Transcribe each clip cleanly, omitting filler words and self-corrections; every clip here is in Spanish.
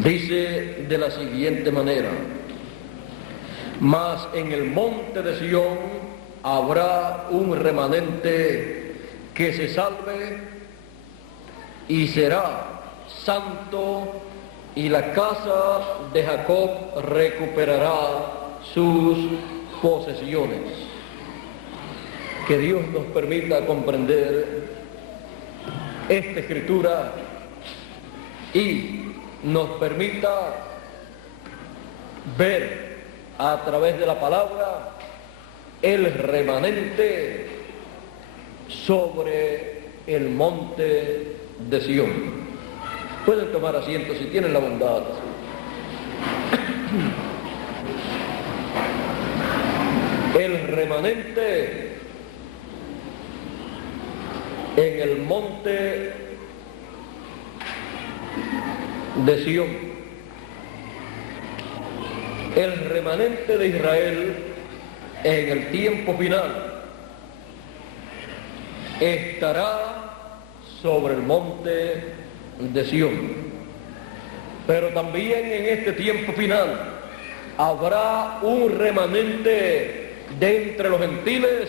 Dice de la siguiente manera: mas en el monte de Sión habrá un remanente que se salve y será santo, y la casa de Jacob recuperará sus posesiones. Que Dios nos permita comprender esta escritura y nos permita ver a través de la palabra el remanente sobre el monte de Sión. Pueden tomar asiento si tienen la bondad. El remanente en el monte de Sión. El remanente de Israel en el tiempo final estará sobre el monte de Sión. Pero también en este tiempo final habrá un remanente de entre los gentiles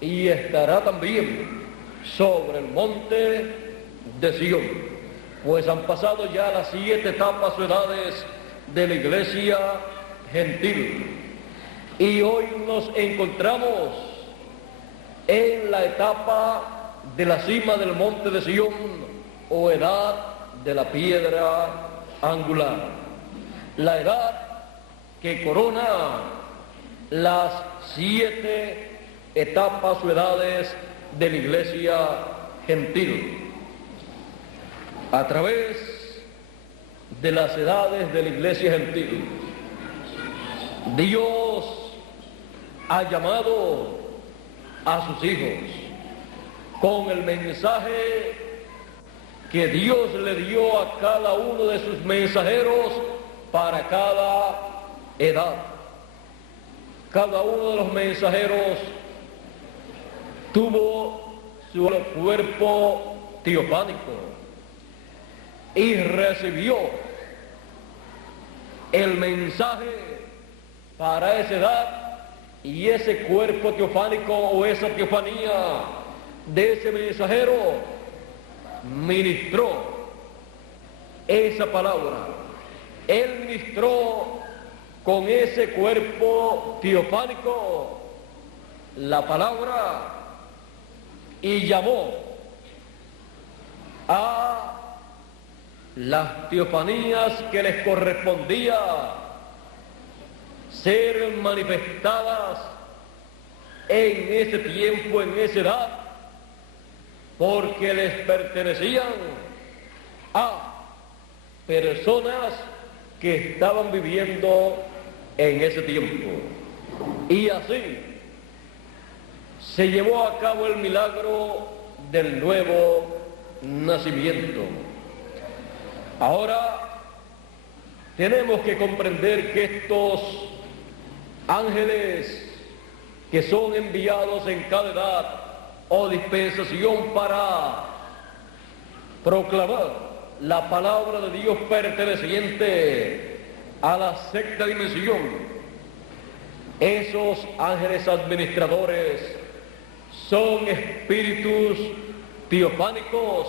y estará también sobre el monte de Sión. Pues han pasado ya las 7 etapas o edades de la iglesia gentil. Y hoy nos encontramos en la etapa de la cima del monte de Sión, o edad de la piedra angular. La edad que corona las 7 etapas o edades de la iglesia gentil. A través de las edades de la iglesia gentil, Dios ha llamado a sus hijos con el mensaje que Dios le dio a cada uno de sus mensajeros para cada edad. Cada uno de los mensajeros tuvo su cuerpo teofánico y recibió el mensaje para esa edad, y ese cuerpo teofánico o esa teofanía de ese mensajero ministró esa palabra. Él ministró con ese cuerpo teofánico la palabra y llamó a las teofanías que les correspondía ser manifestadas en ese tiempo, en esa edad, porque les pertenecían a personas que estaban viviendo en ese tiempo. Y así se llevó a cabo el milagro del nuevo nacimiento. Ahora tenemos que comprender que estos ángeles que son enviados en cada edad o dispensación para proclamar la palabra de Dios perteneciente a la sexta dimensión, esos ángeles administradores son espíritus teofánicos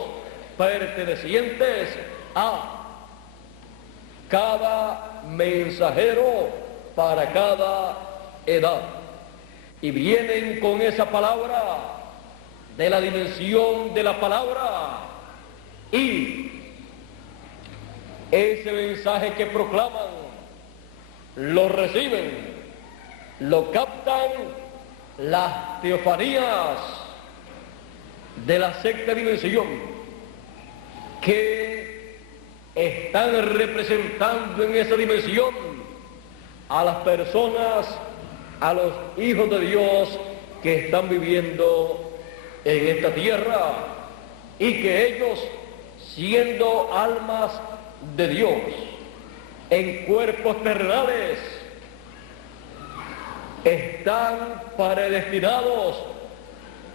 pertenecientes a cada mensajero para cada edad, y vienen con esa palabra de la dimensión de la palabra, y ese mensaje que proclaman lo reciben, lo captan las teofanías de la sexta dimensión, que están representando en esa dimensión a las personas, a los hijos de Dios que están viviendo en esta tierra, y que ellos, siendo almas de Dios en cuerpos terrenales, están predestinados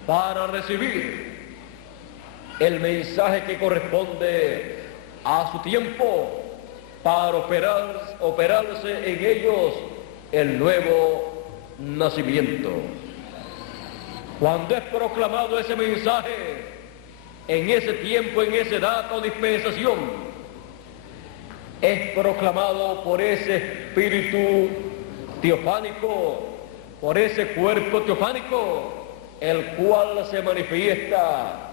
para recibir el mensaje que corresponde a su tiempo para operarse en ellos el nuevo nacimiento. Cuando es proclamado ese mensaje, en ese tiempo, en esa edad o dispensación, es proclamado por ese espíritu teofánico, por ese cuerpo teofánico, el cual se manifiesta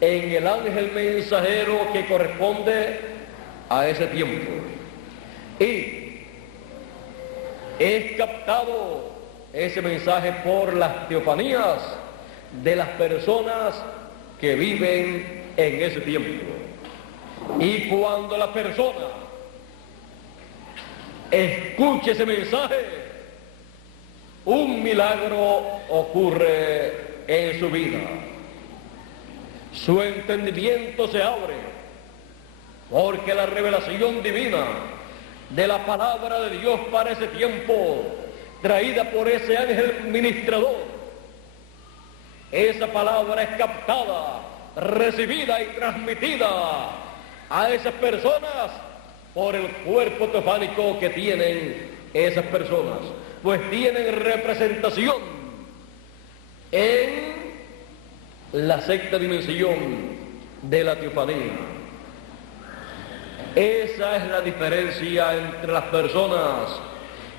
en el ángel mensajero que corresponde a ese tiempo. Y es captado ese mensaje por las teofanías de las personas que viven en ese tiempo. Y cuando la persona escuche ese mensaje, un milagro ocurre en su vida. Su entendimiento se abre, porque la revelación divina de la palabra de Dios para ese tiempo, traída por ese ángel ministrador, esa palabra es captada, recibida y transmitida a esas personas por el cuerpo teofánico que tienen esas personas, pues tienen representación en la sexta dimensión de la teofanía. Esa es la diferencia entre las personas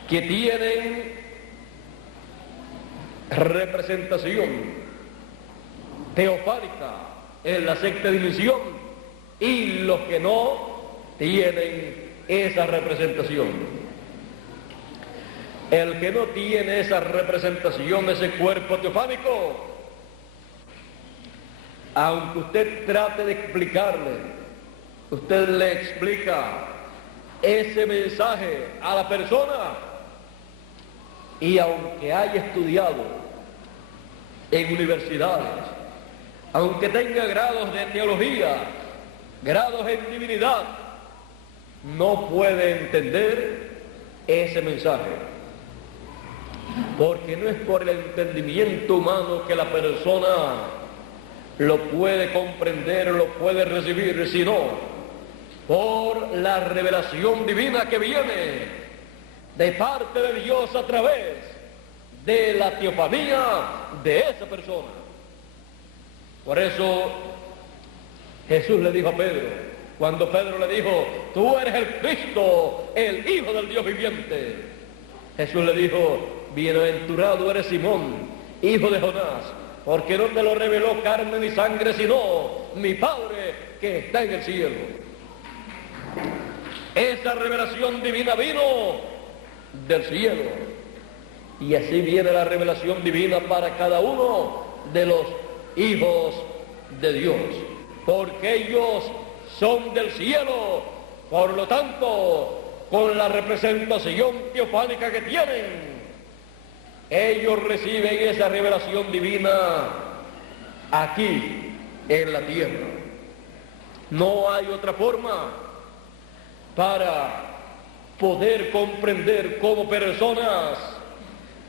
que tienen representación teofánica en la sexta dimensión y los que no tienen esa representación. El que no tiene esa representación, ese cuerpo teofánico, aunque usted trate de explicarle, usted le explica ese mensaje a la persona, y aunque haya estudiado en universidades, aunque tenga grados de teología, grados en divinidad, no puede entender ese mensaje, porque no es por el entendimiento humano que la persona lo puede comprender, lo puede recibir, sino por la revelación divina que viene de parte de Dios a través de la teofanía de esa persona. Por eso Jesús le dijo a Pedro, cuando Pedro le dijo, tú eres el Cristo, el Hijo del Dios viviente, Jesús le dijo, bienaventurado eres Simón, hijo de Jonás, porque no te lo reveló carne ni sangre, sino mi Padre que está en el cielo. Esa revelación divina vino del cielo, y así viene la revelación divina para cada uno de los hijos de Dios, porque ellos son del cielo. Por lo tanto, con la representación teofánica que tienen, ellos reciben esa revelación divina aquí en la tierra. No hay otra forma para poder comprender como personas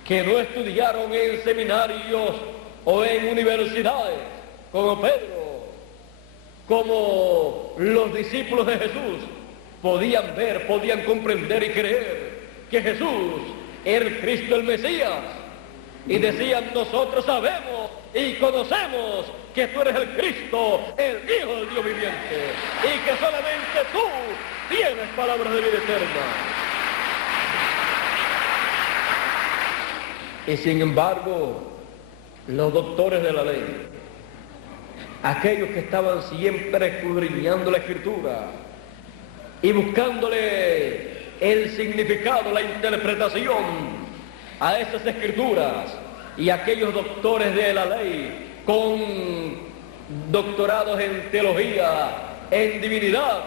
que no estudiaron en seminarios o en universidades, como Pedro, como los discípulos de Jesús, podían ver, podían comprender y creer que Jesús era el Cristo, el Mesías, y decían, nosotros sabemos y conocemos que tú eres el Cristo, el Hijo del Dios viviente, y que solamente tú tienes palabras de vida eterna. Y sin embargo, los doctores de la ley, aquellos que estaban siempre escudriñando la Escritura y buscándole el significado, la interpretación a esas Escrituras, y aquellos doctores de la ley con doctorados en teología, en divinidad,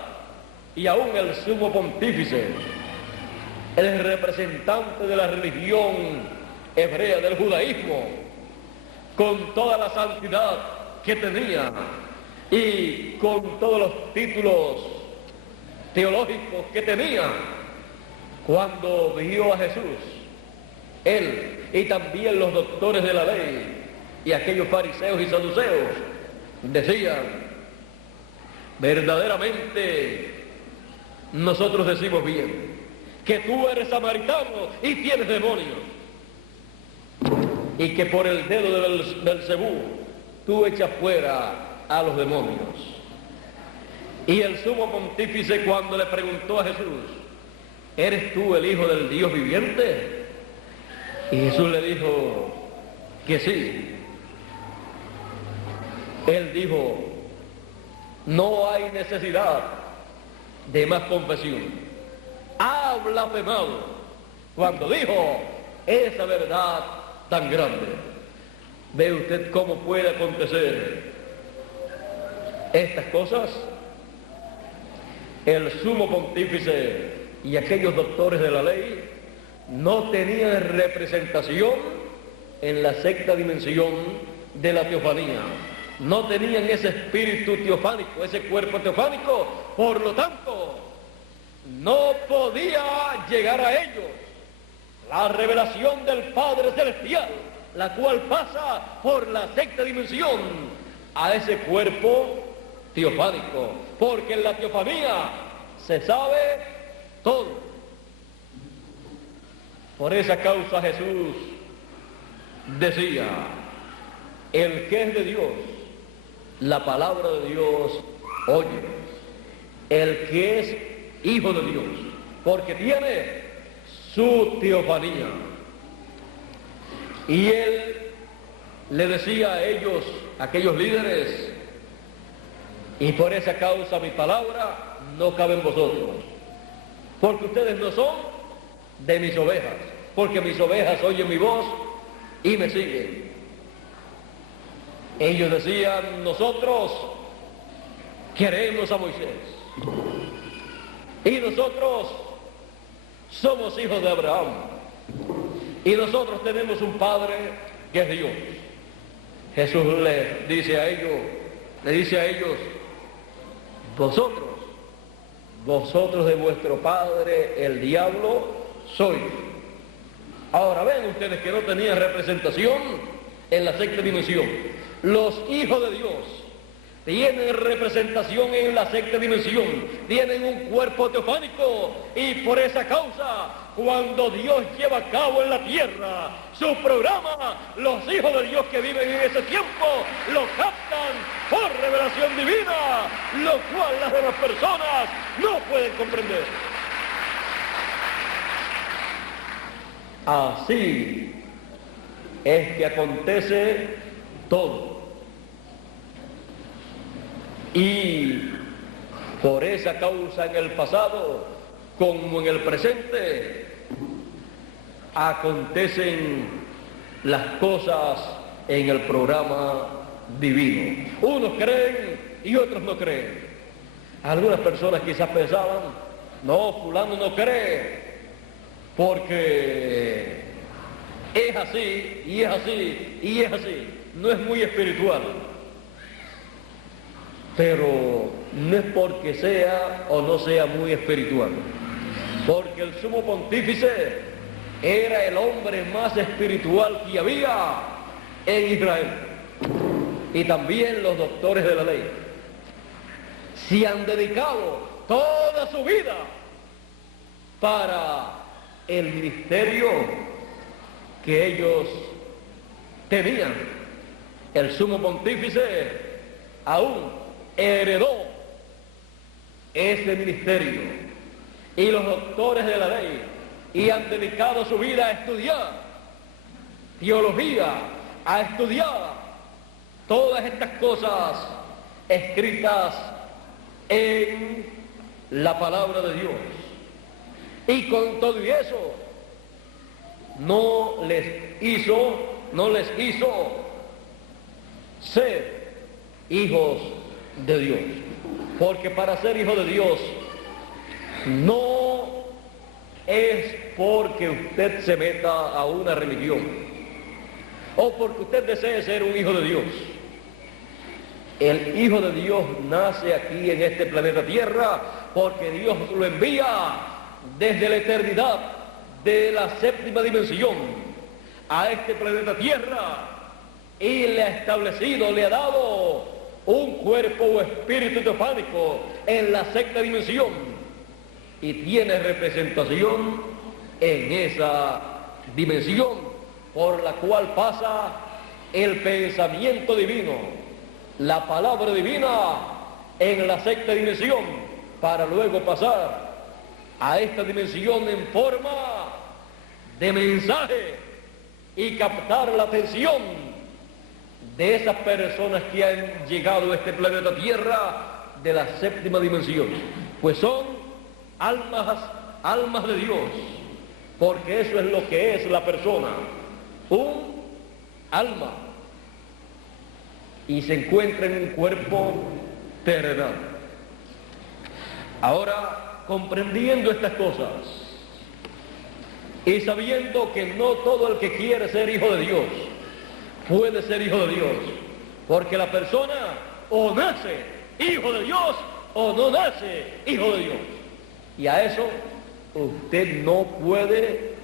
y aún el sumo pontífice, el representante de la religión hebrea, del judaísmo, con toda la santidad que tenía y con todos los títulos teológicos que tenía, cuando vio a Jesús, él y también los doctores de la ley y aquellos fariseos y saduceos decían, verdaderamente nosotros decimos bien que tú eres samaritano y tienes demonios, y que por el dedo de Belcebú tú echas fuera a los demonios. Y el sumo pontífice, cuando le preguntó a Jesús, ¿eres tú el Hijo del Dios viviente? Y Jesús le dijo que sí. Él dijo, no hay necesidad de más confesión. Ha blasfemado cuando dijo esa verdad tan grande. ¿Ve usted cómo puede acontecer estas cosas? El sumo pontífice y aquellos doctores de la ley no tenían representación en la sexta dimensión de la teofanía. No tenían ese espíritu teofánico, ese cuerpo teofánico, por lo tanto, no podía llegar a ellos la revelación del Padre Celestial, la cual pasa por la sexta dimensión a ese cuerpo teofánico, porque en la teofanía se sabe todo. Por esa causa Jesús decía, el que es de Dios, la palabra de Dios oye. El que es hijo de Dios, porque tiene su teofanía. Y él le decía a ellos, a aquellos líderes, y por esa causa mi palabra no cabe en vosotros, porque ustedes no son de mis ovejas, porque mis ovejas oyen mi voz y me siguen. Ellos decían, nosotros queremos a Moisés y nosotros somos hijos de Abraham y nosotros tenemos un padre que es Dios. Jesús le dice a ellos, vosotros de vuestro padre el diablo sois. Ahora ven ustedes que no tenían representación en la sexta dimensión. Los hijos de Dios tienen representación en la sexta dimensión, tienen un cuerpo teofánico, y por esa causa, cuando Dios lleva a cabo en la tierra su programa, los hijos de Dios que viven en ese tiempo lo captan por revelación divina, lo cual las demás personas no pueden comprender. Así es que acontece todo. Y por esa causa en el pasado, como en el presente, acontecen las cosas en el programa divino. Unos creen y otros no creen. Algunas personas quizás pensaban, no, fulano no cree, porque es así, y es así, y es así. No es muy espiritual. Pero no es porque sea o no sea muy espiritual, porque el sumo pontífice era el hombre más espiritual que había en Israel, y también los doctores de la ley se han dedicado toda su vida para el ministerio que ellos tenían. El sumo pontífice aún heredó ese ministerio, y los doctores de la ley y han dedicado su vida a estudiar teología, a estudiar todas estas cosas escritas en la palabra de Dios, y con todo y eso no les hizo ser hijos de Dios, porque para ser hijo de Dios no es porque usted se meta a una religión o porque usted desee ser un hijo de Dios. El hijo de Dios nace aquí en este planeta Tierra porque Dios lo envía desde la eternidad de la séptima dimensión a este planeta Tierra, y le ha establecido, le ha dado un cuerpo o espíritu teofánico en la sexta dimensión y tiene representación en esa dimensión por la cual pasa el pensamiento divino, la palabra divina en la sexta dimensión, para luego pasar a esta dimensión en forma de mensaje y captar la atención de esas personas que han llegado a este planeta Tierra de la séptima dimensión, pues son almas de Dios, porque eso es lo que es la persona, un alma, y se encuentra en un cuerpo terrenal. Ahora, comprendiendo estas cosas y sabiendo que no todo el que quiere ser hijo de Dios puede ser hijo de Dios, porque la persona o nace hijo de Dios o no nace hijo de Dios, y a eso usted no puede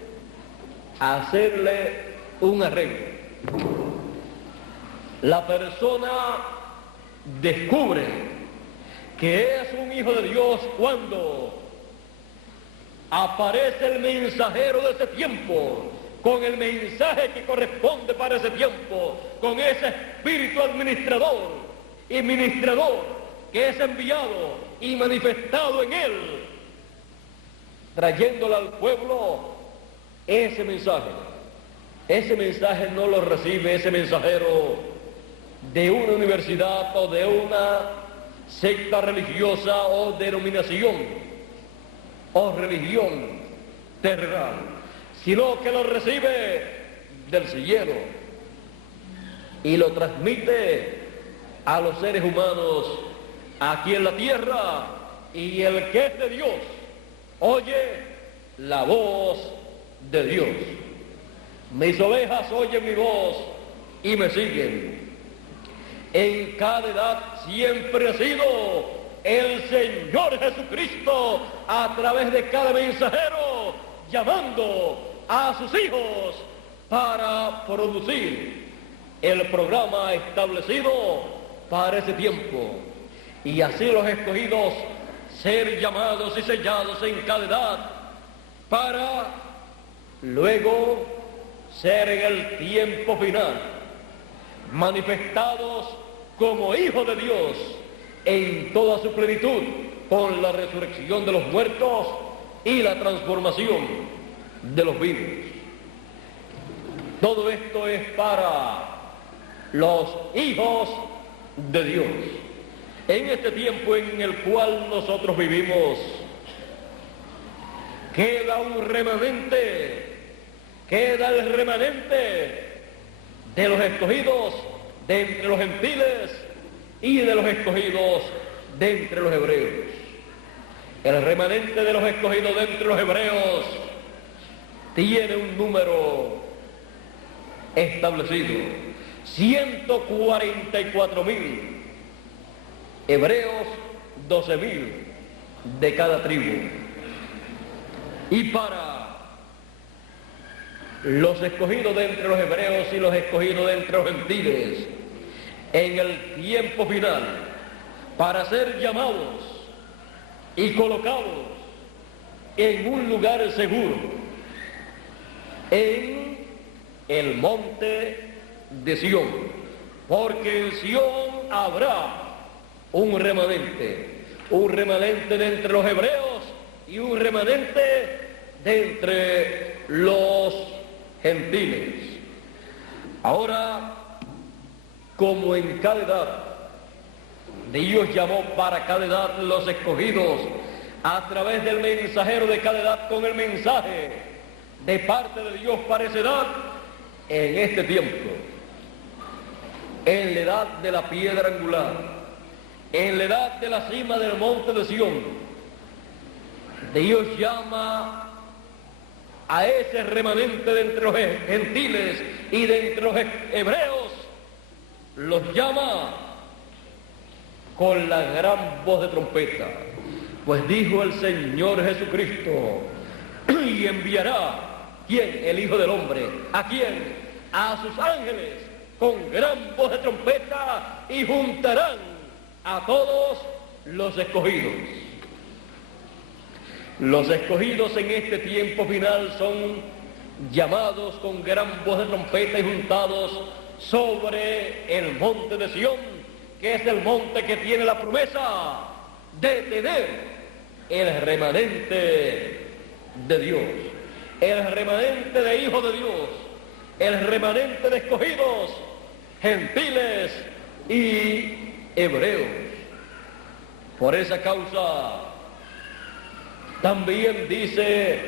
hacerle un arreglo. La persona descubre que es un hijo de Dios cuando aparece el mensajero de ese tiempo, con el mensaje que corresponde para ese tiempo, con ese espíritu administrador y ministrador que es enviado y manifestado en él, trayéndole al pueblo ese mensaje. Ese mensaje no lo recibe ese mensajero de una universidad o de una secta religiosa o denominación o religión terrenal, sino que lo recibe del cielo y lo transmite a los seres humanos aquí en la tierra, y el que es de Dios oye la voz de Dios. Mis ovejas oyen mi voz y me siguen. En cada edad siempre ha sido el Señor Jesucristo a través de cada mensajero llamando a sus hijos para producir el programa establecido para ese tiempo, y así los escogidos ser llamados y sellados en cada edad para luego ser en el tiempo final manifestados como hijos de Dios en toda su plenitud, con la resurrección de los muertos y la transformación de los vivos. Todo esto es para los hijos de Dios. En este tiempo en el cual nosotros vivimos, queda un remanente, queda el remanente de los escogidos de entre los gentiles y de los escogidos de entre los hebreos. El remanente de los escogidos de entre los hebreos tiene un número establecido: 144.000 hebreos, 12.000 de cada tribu. Y para los escogidos de entre los hebreos y los escogidos de entre los gentiles, en el tiempo final, para ser llamados y colocados en un lugar seguro, en el monte de Sión, porque en Sión habrá un remanente de entre los hebreos y un remanente de entre los gentiles. Ahora, como en cada edad, Dios llamó para cada edad los escogidos a través del mensajero de cada edad con el mensaje de parte de Dios para esa edad, en este tiempo, en la edad de la piedra angular, en la edad de la cima del monte de Sión, Dios llama a ese remanente de entre los gentiles y de entre los hebreos, los llama con la gran voz de trompeta, pues dijo el Señor Jesucristo, y enviará, ¿quién? El Hijo del Hombre. ¿A quién? A sus ángeles con gran voz de trompeta, y juntarán a todos los escogidos. Los escogidos en este tiempo final son llamados con gran voz de trompeta y juntados sobre el monte de Sión, que es el monte que tiene la promesa de tener el remanente de Dios, el remanente de hijos de Dios, el remanente de escogidos, gentiles y hebreos. Por esa causa también dice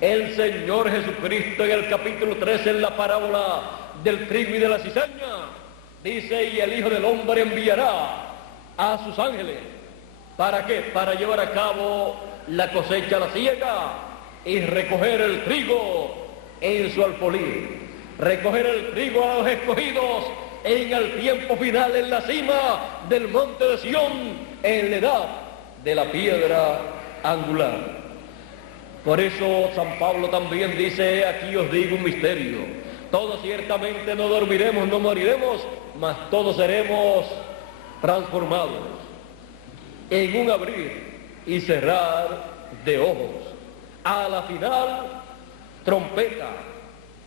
el Señor Jesucristo en el capítulo 13, en la parábola del trigo y de la cizaña, dice: y el Hijo del Hombre enviará a sus ángeles. ¿Para qué? Para llevar a cabo la cosecha, la siega, y recoger el trigo en su alfolí, recoger el trigo a los escogidos en el tiempo final, en la cima del monte de Sión, en la edad de la piedra angular. Por eso San Pablo también dice: aquí os digo un misterio, todos ciertamente no dormiremos, no moriremos, mas todos seremos transformados en un abrir y cerrar de ojos, a la final trompeta,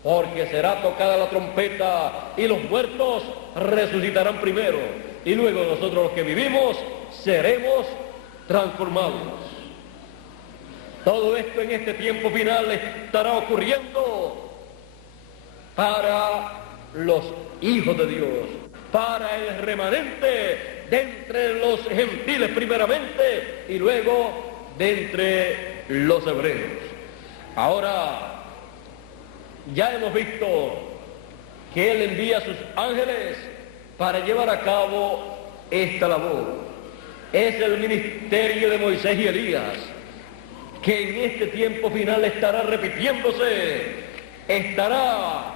porque será tocada la trompeta y los muertos resucitarán primero, y luego nosotros los que vivimos seremos transformados. Todo esto en este tiempo final estará ocurriendo para los hijos de Dios, para el remanente de entre los gentiles primeramente y luego de entre los hebreos. Ahora, ya hemos visto que Él envía a sus ángeles para llevar a cabo esta labor. Es el ministerio de Moisés y Elías, que en este tiempo final estará repitiéndose. Estará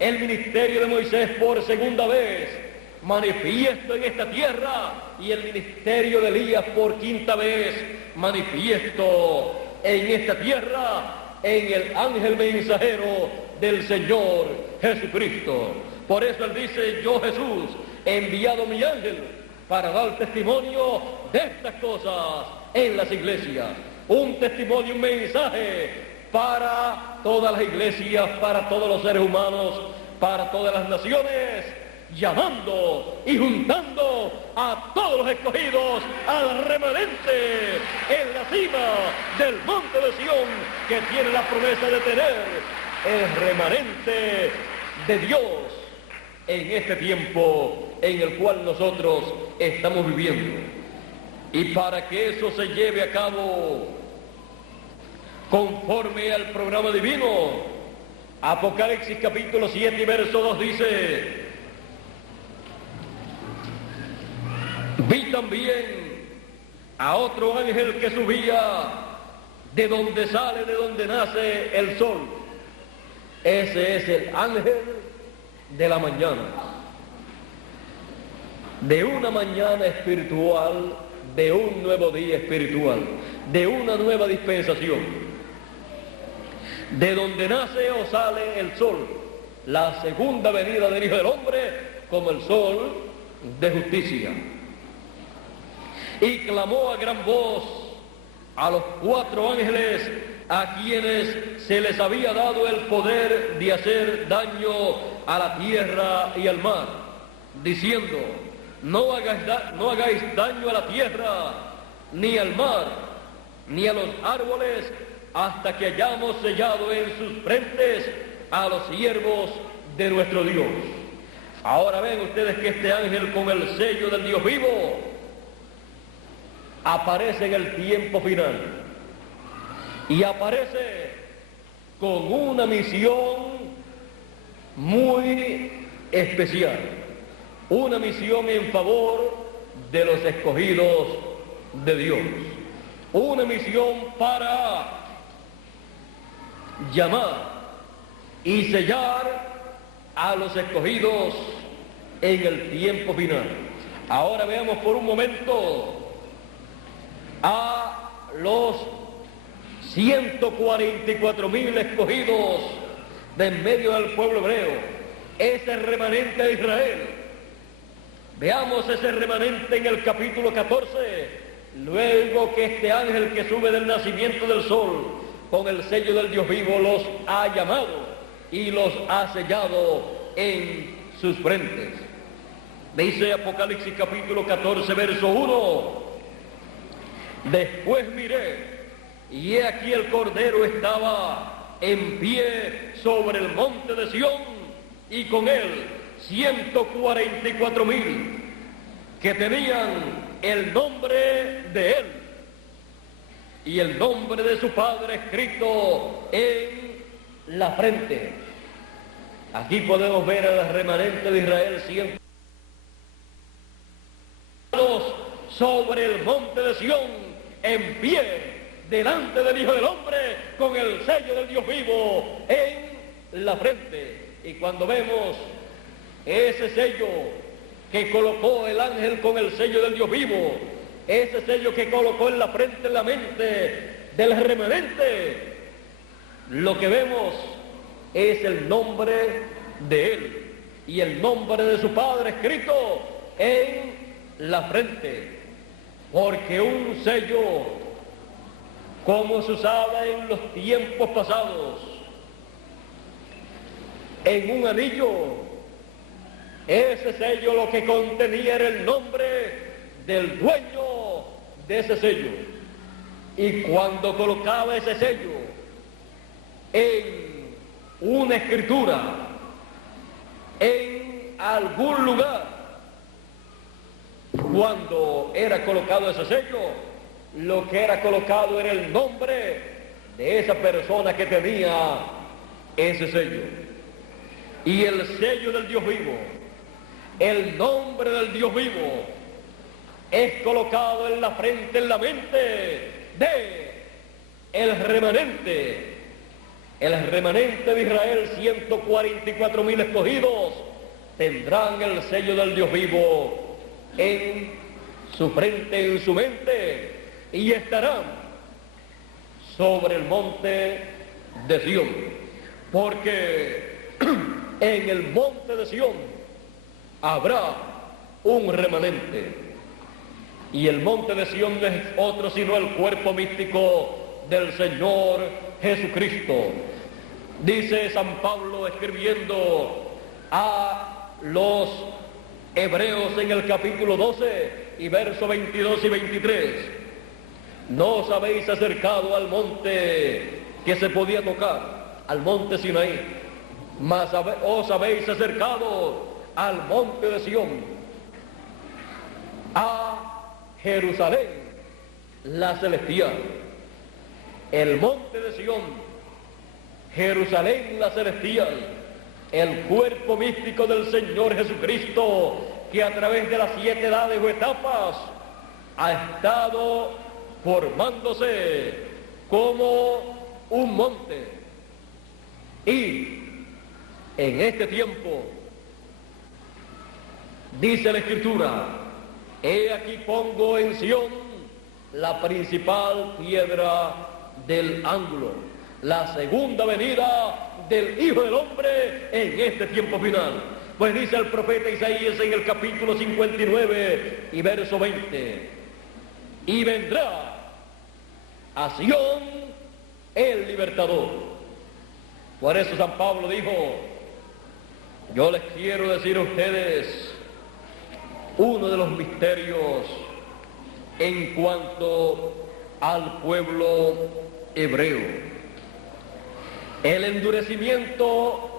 el ministerio de Moisés por segunda vez manifiesto en esta tierra, y el ministerio de Elías por quinta vez manifiesto en esta tierra, en el ángel mensajero del Señor Jesucristo. Por eso Él dice: yo, Jesús, he enviado mi ángel para dar testimonio de estas cosas en las iglesias. Un testimonio, un mensaje para todas las iglesias, para todos los seres humanos, para todas las naciones, llamando y juntando a todos los escogidos al remanente en la cima del monte de Sión, que tiene la promesa de tener el remanente de Dios en este tiempo en el cual nosotros estamos viviendo. Y para que eso se lleve a cabo conforme al programa divino, Apocalipsis capítulo 7 y verso 2 dice: vi también a otro ángel que subía de donde sale, de donde nace el sol. Ese es el ángel de la mañana, de una mañana espiritual, de un nuevo día espiritual, de una nueva dispensación, de donde nace o sale el sol, la segunda venida del Hijo del Hombre como el sol de justicia. Y clamó a gran voz a los 4 ángeles a quienes se les había dado el poder de hacer daño a la tierra y al mar, diciendo: no hagáis daño a la tierra, ni al mar, ni a los árboles, hasta que hayamos sellado en sus frentes a los siervos de nuestro Dios. Ahora ven ustedes que este ángel, con el sello del Dios vivo, aparece en el tiempo final, y aparece con una misión muy especial, una misión en favor de los escogidos de Dios, una misión para llamar y sellar a los escogidos en el tiempo final. Ahora veamos por un momento a los 144.000 escogidos de en medio del pueblo hebreo, ese remanente de Israel, Veamos ese remanente en el capítulo 14, luego que este ángel que sube del nacimiento del sol con el sello del Dios vivo los ha llamado y los ha sellado en sus frentes. Dice Apocalipsis capítulo 14, verso 1, después miré y he aquí el Cordero estaba en pie sobre el monte de Sión y con él 144,000 que tenían el nombre de él y el nombre de su Padre escrito en la frente. Aquí podemos ver al remanente de Israel siempre sobre el monte de Sión, en pie, delante del Hijo del Hombre, con el sello del Dios vivo en la frente. Y cuando vemos ese sello que colocó el ángel con el sello del Dios vivo, ese sello que colocó en la frente, en la mente del remanente, lo que vemos es el nombre de él y el nombre de su Padre escrito en la frente, porque un sello, como se usaba en los tiempos pasados, en un anillo, ese sello lo que contenía era el nombre del dueño de ese sello. Y cuando colocaba ese sello en una escritura, en algún lugar, cuando era colocado ese sello, lo que era colocado era el nombre de esa persona que tenía ese sello. Y el sello del Dios vivo, el nombre del Dios vivo, es colocado en la frente, en la mente de el remanente de Israel. 144,000 escogidos tendrán el sello del Dios vivo en su frente, en su mente, y estarán sobre el monte de Sión, porque en el monte de Sión habrá un remanente, y el monte de Sión no es otro sino el cuerpo místico del Señor Jesucristo. Dice San Pablo escribiendo a los Hebreos en el capítulo 12 y versos 22 y 23, no os habéis acercado al monte que se podía tocar, al monte Sinaí, mas os habéis acercado al monte de Sión, a Jerusalén, la celestial. El monte de Sión, Jerusalén, la celestial, el cuerpo místico del Señor Jesucristo, que a través de las 7 edades o etapas ha estado formándose como un monte. Y en este tiempo, dice la Escritura, he aquí pongo en Sión la principal piedra del ángulo, la segunda venida del Hijo del Hombre en este tiempo final. Pues dice el profeta Isaías en el capítulo 59 y verso 20, y vendrá a Sión el libertador. Por eso San Pablo dijo, yo les quiero decir a ustedes uno de los misterios en cuanto al pueblo hebreo. El endurecimiento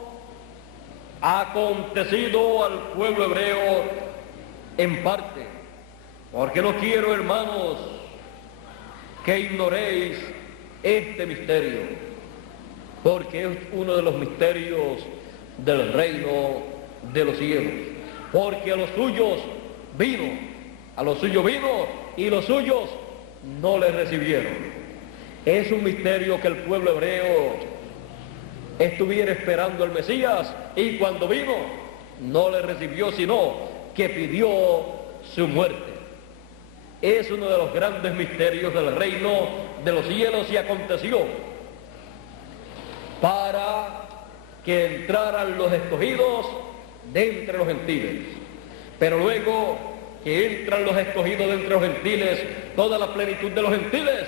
ha acontecido al pueblo hebreo en parte, porque no quiero, hermanos, que ignoréis este misterio, porque es uno de los misterios del reino de los cielos, porque a los suyos vino y los suyos no le recibieron. Es un misterio que el pueblo hebreo estuviera esperando al Mesías, y cuando vino no le recibió, sino que pidió su muerte. Es uno de los grandes misterios del reino de los cielos, y aconteció para que entraran los escogidos de entre los gentiles. Pero luego que entran los escogidos de entre los gentiles, toda la plenitud de los gentiles,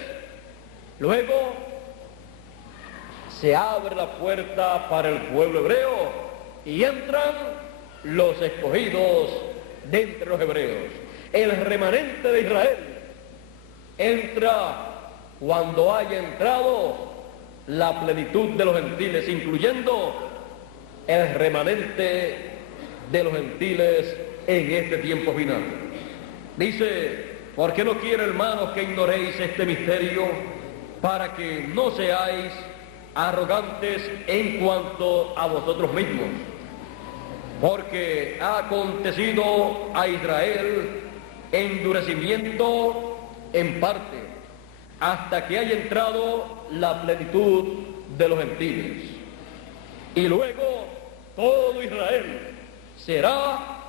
luego se abre la puerta para el pueblo hebreo y entran los escogidos de entre los hebreos. El remanente de Israel entra cuando haya entrado la plenitud de los gentiles, incluyendo el remanente de los gentiles en este tiempo final. Dice, ¿por qué no quiero, hermanos, que ignoréis este misterio, para que no seáis arrogantes en cuanto a vosotros mismos? Porque ha acontecido a Israel endurecimiento en parte, hasta que haya entrado la plenitud de los gentiles. Y luego todo Israel será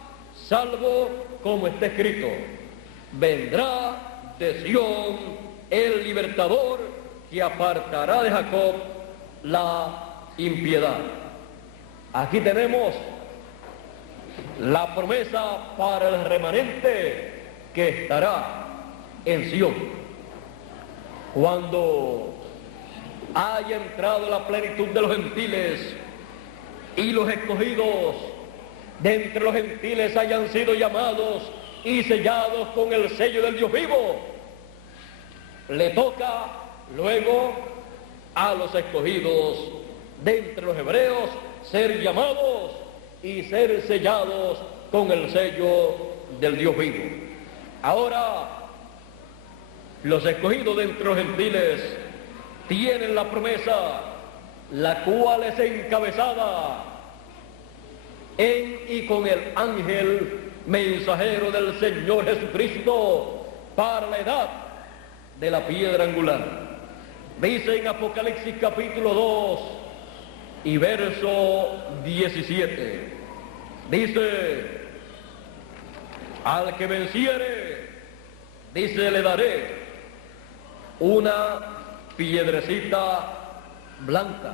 salvo, como está escrito: vendrá de Sión el libertador, que apartará de Jacob la impiedad. Aquí tenemos la promesa para el remanente que estará en Sión. Cuando haya entrado la plenitud de los gentiles y los escogidos de entre los gentiles hayan sido llamados y sellados con el sello del Dios vivo, le toca luego a los escogidos de entre los hebreos ser llamados y ser sellados con el sello del Dios vivo. Ahora, los escogidos de entre los gentiles tienen la promesa, la cual es encabezada en y con el ángel mensajero del Señor Jesucristo para la edad de la piedra angular. Dice en Apocalipsis capítulo 2 y verso 17, dice: al que venciere, dice, le daré una piedrecita blanca,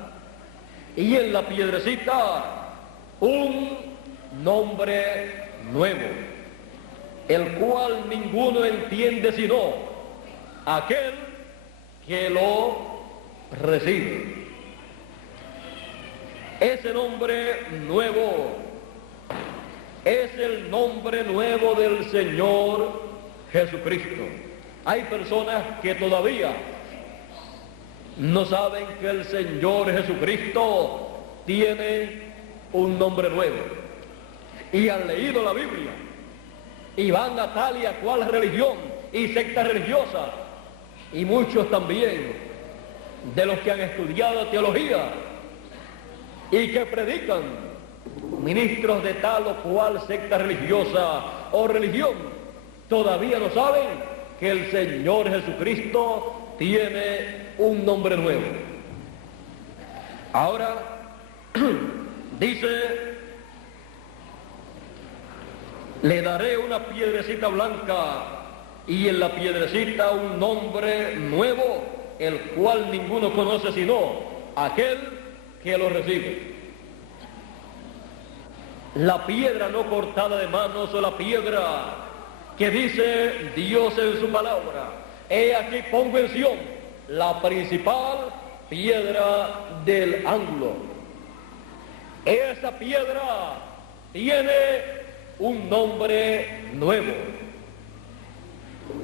y en la piedrecita un nombre nuevo, el cual ninguno entiende sino aquel que lo recibe. Ese nombre nuevo es el nombre nuevo del Señor Jesucristo. Hay personas que todavía no saben que el Señor Jesucristo tiene un nombre nuevo, y han leído la Biblia y van a tal y a cual religión y secta religiosa, y muchos también de los que han estudiado teología y que predican, ministros de tal o cual secta religiosa o religión, todavía no saben que el Señor Jesucristo tiene un nombre nuevo. Ahora dice: le daré una piedrecita blanca, y en la piedrecita un nombre nuevo, el cual ninguno conoce sino aquel que lo recibe. La piedra no cortada de manos, o la piedra que dice Dios en su palabra: he aquí pongo en Sión la principal piedra del ángulo. Esa piedra tiene un nombre nuevo,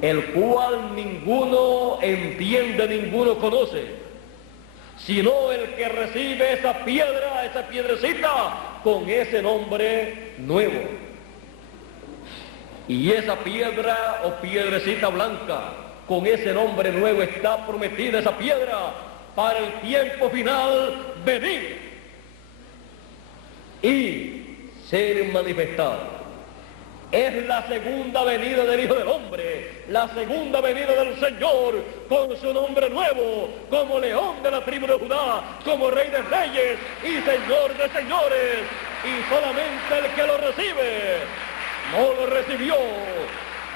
el cual ninguno entiende, ninguno conoce, sino el que recibe esa piedra, esa piedrecita, con ese nombre nuevo. Y esa piedra o piedrecita blanca, con ese nombre nuevo, está prometida esa piedra para el tiempo final venir y ser manifestado. Es la segunda venida del Hijo del Hombre, la segunda venida del Señor, con su nombre nuevo, como León de la tribu de Judá, como Rey de Reyes y Señor de Señores. Y solamente el que lo recibe, no lo recibió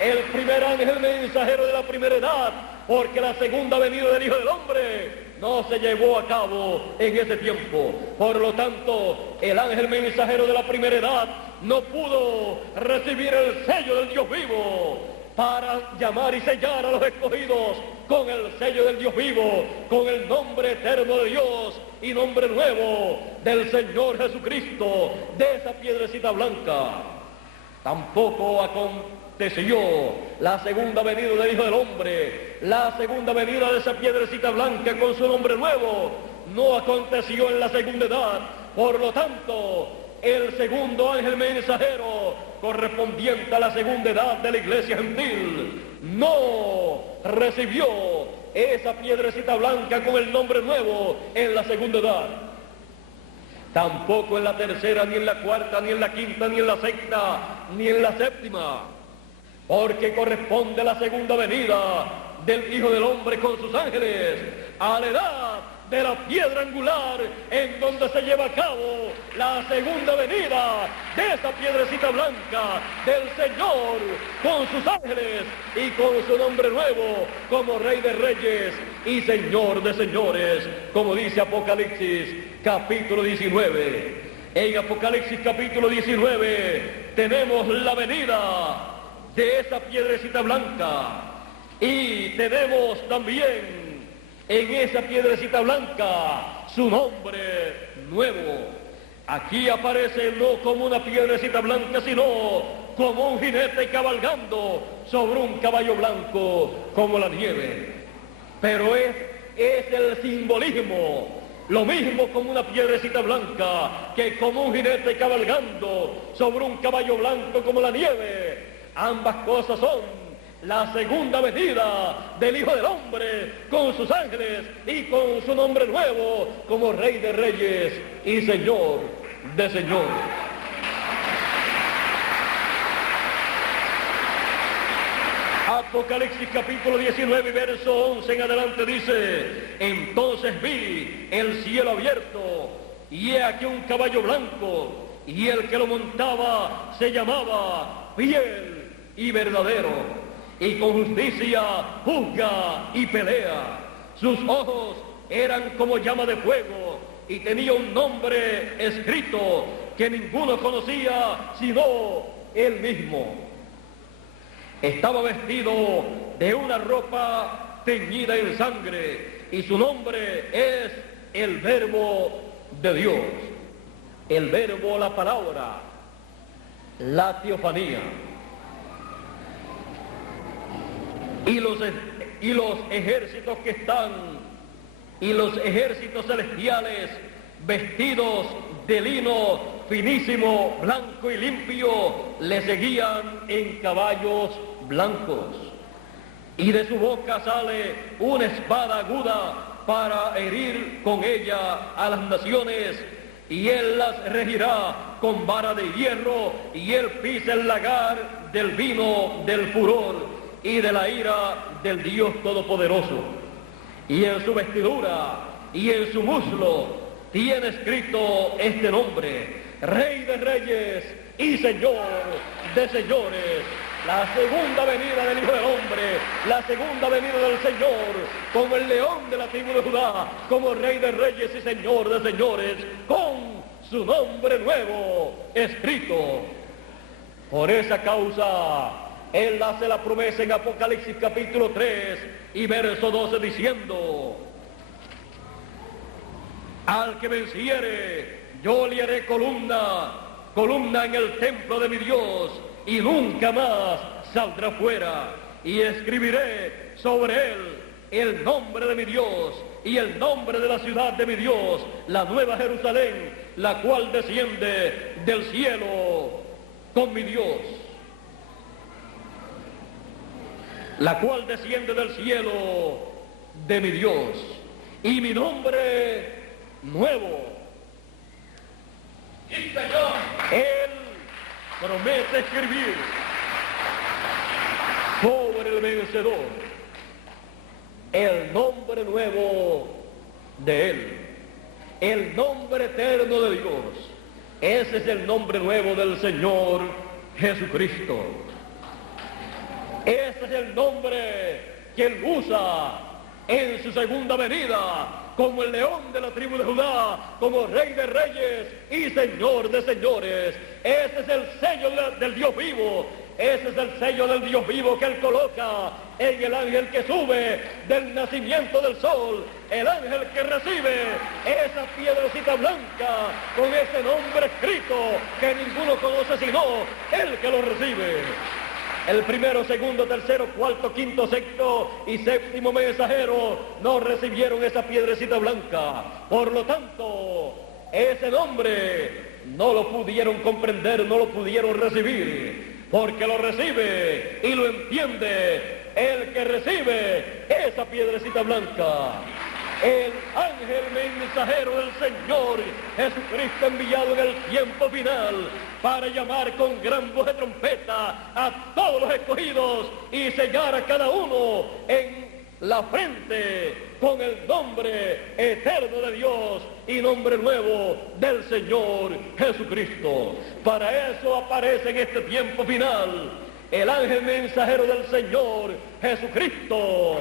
el primer ángel mensajero de la primera edad, porque la segunda venida del Hijo del Hombre no se llevó a cabo en ese tiempo. Por lo tanto, el ángel mensajero de la primera edad no pudo recibir el sello del Dios vivo para llamar y sellar a los escogidos con el sello del Dios vivo, con el nombre eterno de Dios y nombre nuevo del Señor Jesucristo, de esa piedrecita blanca. Tampoco aconteció la segunda venida del Hijo del Hombre, la segunda venida de esa piedrecita blanca con su nombre nuevo, no aconteció en la segunda edad. Por lo tanto, el segundo ángel mensajero, correspondiente a la segunda edad de la iglesia gentil, no recibió esa piedrecita blanca con el nombre nuevo en la segunda edad. Tampoco en la tercera, ni en la cuarta, ni en la quinta, ni en la sexta, ni en la séptima, porque corresponde a la segunda venida del Hijo del Hombre con sus ángeles, a la edad de la piedra angular, en donde se lleva a cabo la segunda venida de esa piedrecita blanca del Señor con sus ángeles y con su nombre nuevo como Rey de Reyes y Señor de Señores, como dice Apocalipsis capítulo 19. En Apocalipsis capítulo 19 tenemos la venida de esa piedrecita blanca y tenemos también en esa piedrecita blanca su nombre nuevo. Aquí aparece no como una piedrecita blanca, sino como un jinete cabalgando sobre un caballo blanco como la nieve. Pero es el simbolismo, lo mismo como una piedrecita blanca que como un jinete cabalgando sobre un caballo blanco como la nieve. Ambas cosas son la segunda venida del Hijo del Hombre con sus ángeles y con su nombre nuevo como Rey de Reyes y Señor de Señores. Apocalipsis capítulo 19 verso 11 en adelante dice: entonces vi el cielo abierto y he aquí un caballo blanco, y el que lo montaba se llamaba Fiel y Verdadero, y con justicia juzga y pelea. Sus ojos eran como llama de fuego, y tenía un nombre escrito que ninguno conocía sino él mismo. Estaba vestido de una ropa teñida en sangre, y su nombre es el Verbo de Dios. El Verbo, la palabra, la teofanía. Y los ejércitos que están, y los ejércitos celestiales vestidos de lino finísimo, blanco y limpio, le seguían en caballos blancos. Y de su boca sale una espada aguda para herir con ella a las naciones, y él las regirá con vara de hierro, y él pisa el lagar del vino del furor y de la ira del Dios Todopoderoso. Y en su vestidura y en su muslo tiene escrito este nombre: Rey de Reyes y Señor de Señores. La segunda venida del Hijo del Hombre, la segunda venida del Señor, como el león de la tribu de Judá, como Rey de Reyes y Señor de Señores, con su nombre nuevo escrito. Por esa causa, él hace la promesa en Apocalipsis capítulo 3 y verso 12 diciendo: al que venciere, yo le haré columna en el templo de mi Dios, y nunca más saldrá fuera, y escribiré sobre él el nombre de mi Dios y el nombre de la ciudad de mi Dios, la nueva Jerusalén, la cual desciende del cielo con mi Dios. La cual desciende del cielo de mi Dios, y mi nombre nuevo. Él promete escribir sobre el vencedor el nombre nuevo de él, el nombre eterno de Dios. Ese es el nombre nuevo del Señor Jesucristo. Ese es el nombre que él usa en su segunda venida como el león de la tribu de Judá, como Rey de reyes y Señor de señores. Ese es el sello del Dios vivo. Ese es el sello del Dios vivo que Él coloca en el ángel que sube del nacimiento del sol, el ángel que recibe esa piedrecita blanca con ese nombre escrito que ninguno conoce sino el que lo recibe. El primero, segundo, tercero, cuarto, quinto, sexto y séptimo mensajero no recibieron esa piedrecita blanca. Por lo tanto, ese nombre no lo pudieron comprender, no lo pudieron recibir, porque lo recibe y lo entiende el que recibe esa piedrecita blanca. El ángel mensajero del Señor Jesucristo enviado en el tiempo final para llamar con gran voz de trompeta a todos los escogidos y sellar a cada uno en la frente con el nombre eterno de Dios y nombre nuevo del Señor Jesucristo. Para eso aparece en este tiempo final el ángel mensajero del Señor Jesucristo,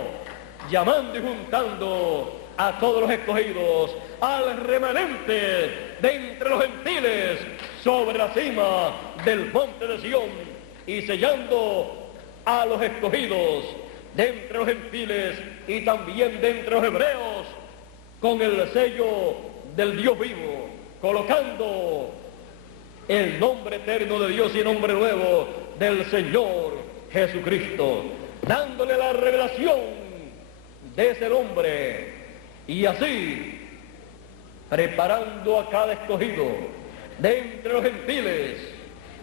llamando y juntando a todos los escogidos, al remanente de entre los gentiles, sobre la cima del monte de Sión, y sellando a los escogidos de entre los gentiles y también de entre los hebreos, con el sello del Dios vivo, colocando el nombre eterno de Dios y nombre nuevo del Señor Jesucristo, dándole la revelación de ese nombre, y así preparando a cada escogido de entre los gentiles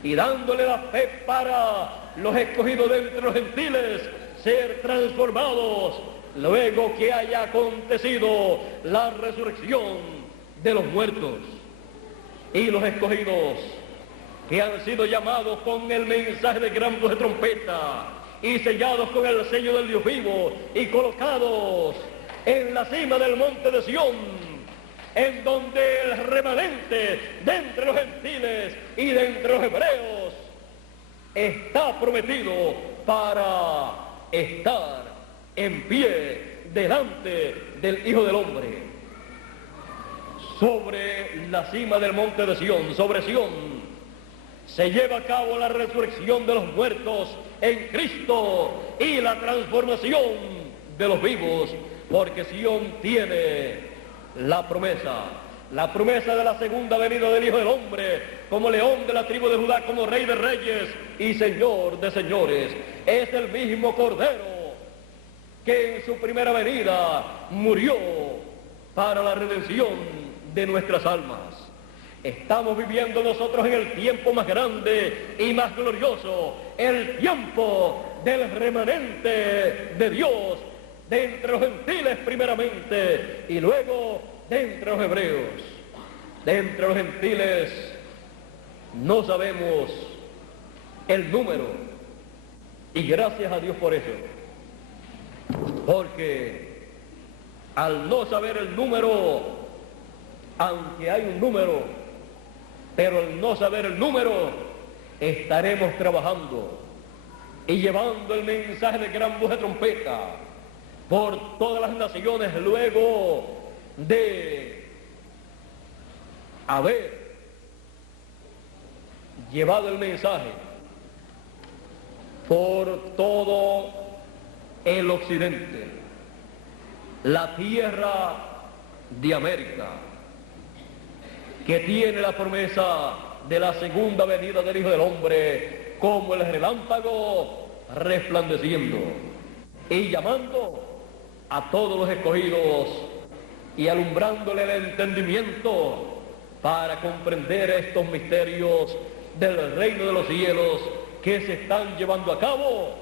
y dándole la fe para los escogidos de entre los gentiles ser transformados luego que haya acontecido la resurrección de los muertos. Y los escogidos que han sido llamados con el mensaje de gran voz de trompeta y sellados con el sello del Dios vivo y colocados en la cima del monte de Sión, en donde el remanente de entre los gentiles y de entre los hebreos está prometido para estar en pie delante del Hijo del Hombre. Sobre la cima del monte de Sión, sobre Sión, se lleva a cabo la resurrección de los muertos en Cristo y la transformación de los vivos, porque Sión tiene la promesa de la segunda venida del Hijo del Hombre, como león de la tribu de Judá, como Rey de reyes y Señor de señores. Es el mismo Cordero que en su primera venida murió para la redención de nuestras almas. Estamos viviendo nosotros en el tiempo más grande y más glorioso, el tiempo del remanente de Dios, de entre los gentiles primeramente y luego de entre los hebreos. De entre los gentiles no sabemos el número, y gracias a Dios por eso, porque al no saber el número, aunque hay un número, pero al no saber el número, estaremos trabajando y llevando el mensaje de gran voz de trompeta por todas las naciones, luego de haber llevado el mensaje por todo el occidente, la tierra de América, que tiene la promesa de la segunda venida del Hijo del Hombre como el relámpago resplandeciendo y llamando a todos los escogidos y alumbrándole el entendimiento para comprender estos misterios del reino de los cielos que se están llevando a cabo,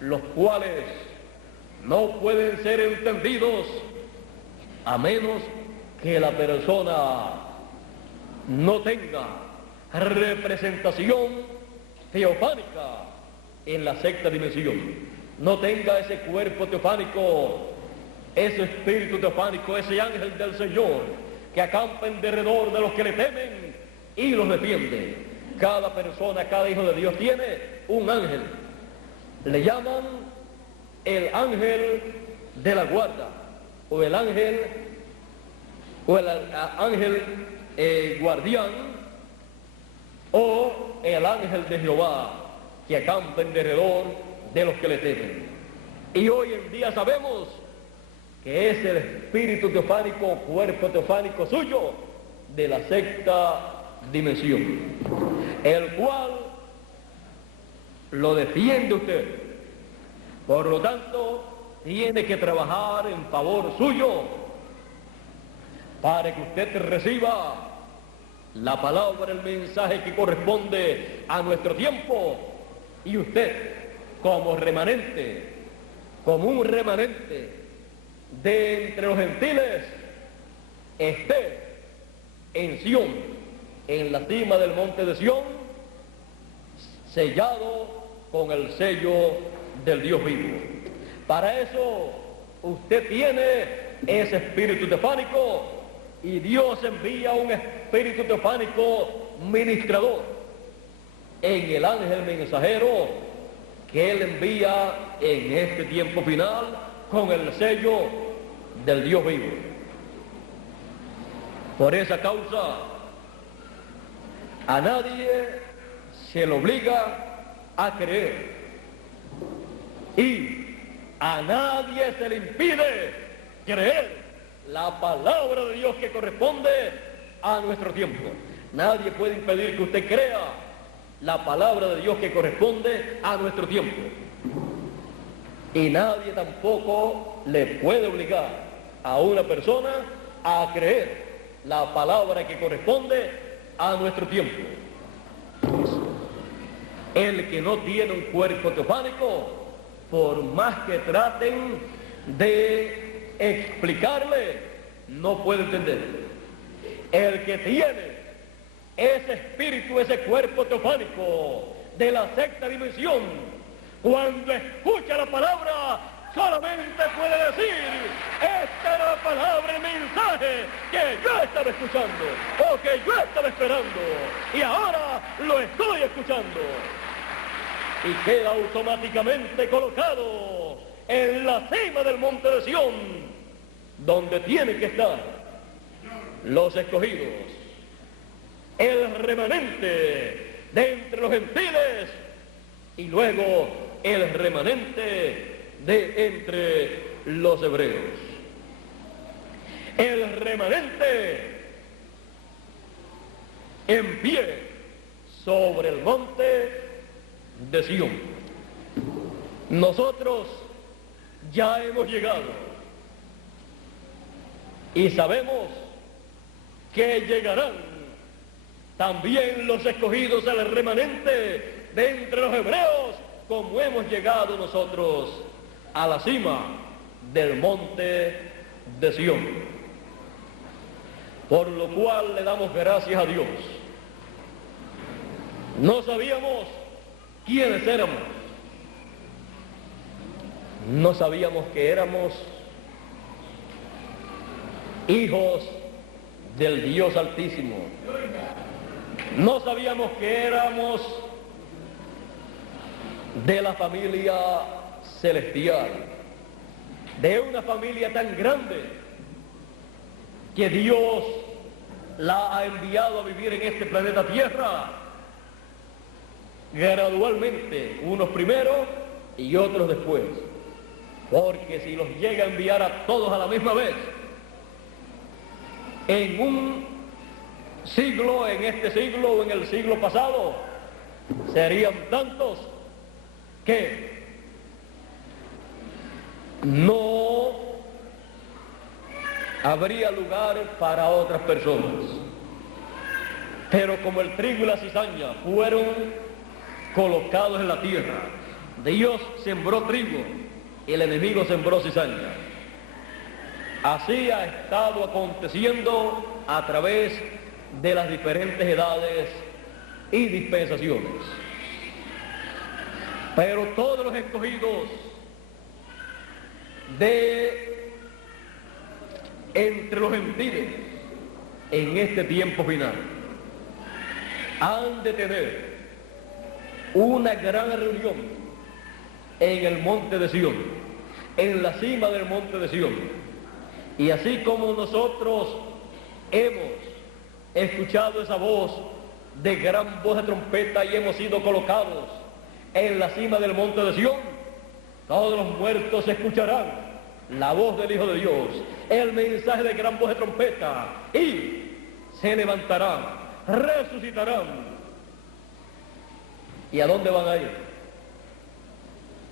los cuales no pueden ser entendidos a menos que la persona no tenga representación teofánica en la sexta dimensión, no tenga ese cuerpo teofánico, ese espíritu teofánico, ese ángel del Señor que acampa en derredor de los que le temen y los defiende. Cada persona, cada hijo de Dios tiene un ángel. Le llaman el ángel de la guarda. o el ángel, guardián, o el ángel de Jehová, que acampa en derredor de los que le temen. Y hoy en día sabemos que es el espíritu teofánico, cuerpo teofánico suyo, de la sexta dimensión, el cual lo defiende usted. Por lo tanto, tiene que trabajar en favor suyo para que usted reciba la palabra, el mensaje que corresponde a nuestro tiempo, y usted, como remanente, como un remanente de entre los gentiles, esté en Sión, en la cima del monte de Sión, sellado con el sello del Dios vivo. Para eso usted tiene ese espíritu teofánico, y Dios envía un espíritu teofánico ministrador en el ángel mensajero que Él envía en este tiempo final con el sello del Dios vivo. Por esa causa, a nadie se le obliga a creer, y a nadie se le impide creer la palabra de Dios que corresponde a nuestro tiempo. Nadie puede impedir que usted crea la palabra de Dios que corresponde a nuestro tiempo. Y nadie tampoco le puede obligar a una persona a creer la palabra que corresponde a nuestro tiempo. El que no tiene un cuerpo teofánico, por más que traten de explicarle, no puede entender. El que tiene ese espíritu, ese cuerpo teofánico de la sexta dimensión, cuando escucha la palabra, solamente puede decir: esta es la palabra, el mensaje que yo estaba escuchando, o que yo estaba esperando, y ahora lo estoy escuchando. Y queda automáticamente colocado en la cima del monte de Sión, donde tienen que estar los escogidos, el remanente de entre los gentiles, y luego el remanente de entre los hebreos. El remanente en pie sobre el monte de Sión. Nosotros ya hemos llegado y sabemos que llegarán también los escogidos al remanente de entre los hebreos, como hemos llegado nosotros a la cima del monte de Sión. Por lo cual le damos gracias a Dios. No sabíamos quiénes éramos. No sabíamos que éramos hijos del Dios Altísimo. No sabíamos que éramos de la familia celestial, de una familia tan grande que Dios la ha enviado a vivir en este planeta Tierra, gradualmente, unos primero y otros después, porque si los llega a enviar a todos a la misma vez, en un siglo, en este siglo o en el siglo pasado, serían tantos que no habría lugar para otras personas. Pero como el trigo y la cizaña fueron colocados en la tierra, Dios sembró trigo y el enemigo sembró cizaña. Así ha estado aconteciendo a través de las diferentes edades y dispensaciones. Pero todos los escogidos de entre los gentiles en este tiempo final han de tener una gran reunión en el monte de Sión, en la cima del monte de Sión, Y así como nosotros hemos escuchado esa voz de gran voz de trompeta y hemos sido colocados en la cima del monte de Sión, todos los muertos escucharán la voz del Hijo de Dios, el mensaje de gran voz de trompeta, y se levantarán, resucitarán. ¿Y a dónde van a ir?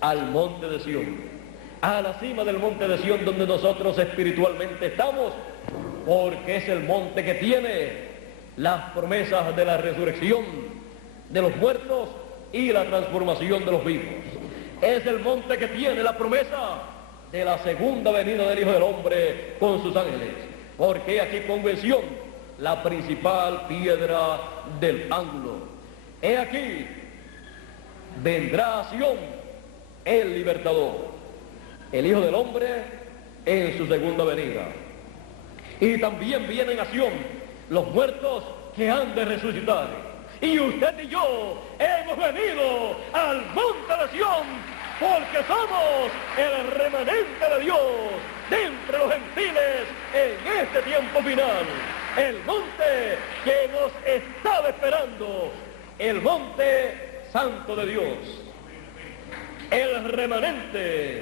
Al monte de Sión, a la cima del monte de Sión, donde nosotros espiritualmente estamos, porque es el monte que tiene las promesas de la resurrección de los muertos y la transformación de los vivos. Es el monte que tiene la promesa de la segunda venida del Hijo del Hombre con sus ángeles, porque aquí pongo en Sión la principal piedra del ángulo. He aquí, vendrá a Sión el libertador, el Hijo del Hombre en su segunda venida. Y también vienen a Sión los muertos que han de resucitar. Y usted y yo hemos venido al monte de Sión porque somos el remanente de Dios de entre los gentiles en este tiempo final. El monte que nos estaba esperando, el monte santo de Dios, el remanente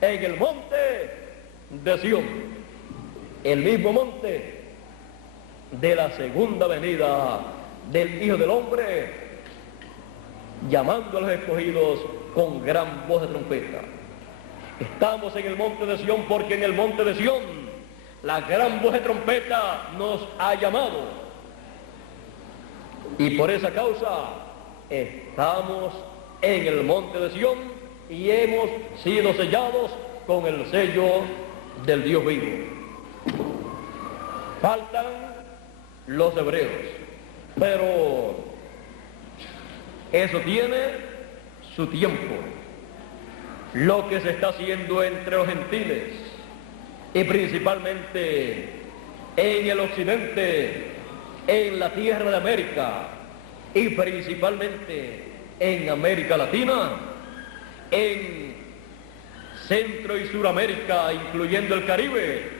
en el monte de Sión, el mismo monte de la segunda venida del Hijo del Hombre, llamando a los escogidos con gran voz de trompeta. Estamos en el monte de Sión porque en el monte de Sión la gran voz de trompeta nos ha llamado, y por esa causa estamos en el monte de Sión y hemos sido sellados con el sello del Dios vivo. Faltan los hebreos, pero eso tiene su tiempo. Lo que se está haciendo entre los gentiles y principalmente en el occidente, en la tierra de América y principalmente en América Latina, en Centro y Suramérica, incluyendo el Caribe,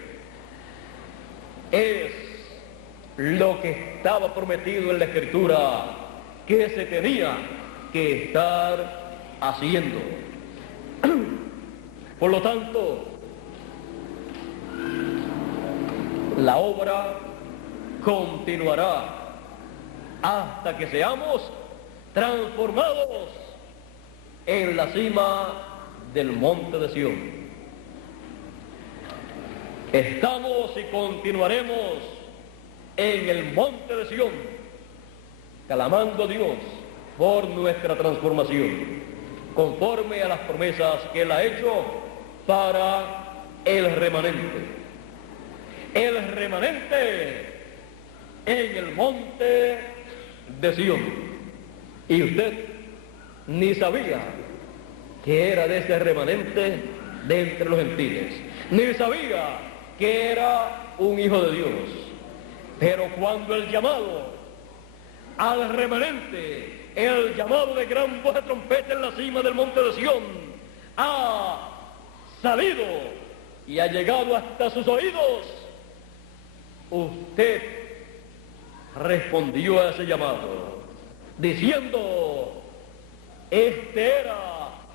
es lo que estaba prometido en la Escritura que se tenía que estar haciendo. Por lo tanto, la obra continuará hasta que seamos transformados en la cima del monte de Sión. Estamos y continuaremos en el monte de Sión, clamando a Dios por nuestra transformación, conforme a las promesas que Él ha hecho para el remanente. El remanente en el monte de Sión. Y usted ni sabía que era de ese remanente de entre los gentiles, ni sabía que era un hijo de Dios. Pero cuando el llamado al remanente, el llamado de gran voz de trompeta en la cima del monte de Sión, ha salido y ha llegado hasta sus oídos, usted respondió a ese llamado, diciendo: este era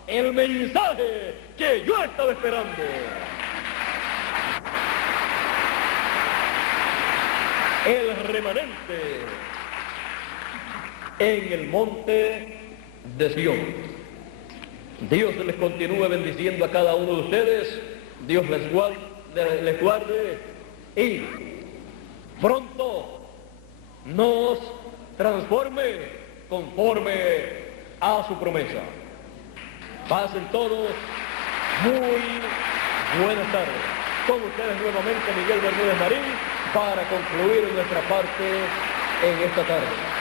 el mensaje que yo estaba esperando. El remanente en el monte de Sión. Dios les continúe bendiciendo a cada uno de ustedes, Dios les guarde y pronto nos transforme conforme a su promesa. Pasen todos muy buenas tardes. Con ustedes nuevamente Miguel Bermúdez Marín para concluir nuestra parte en esta tarde.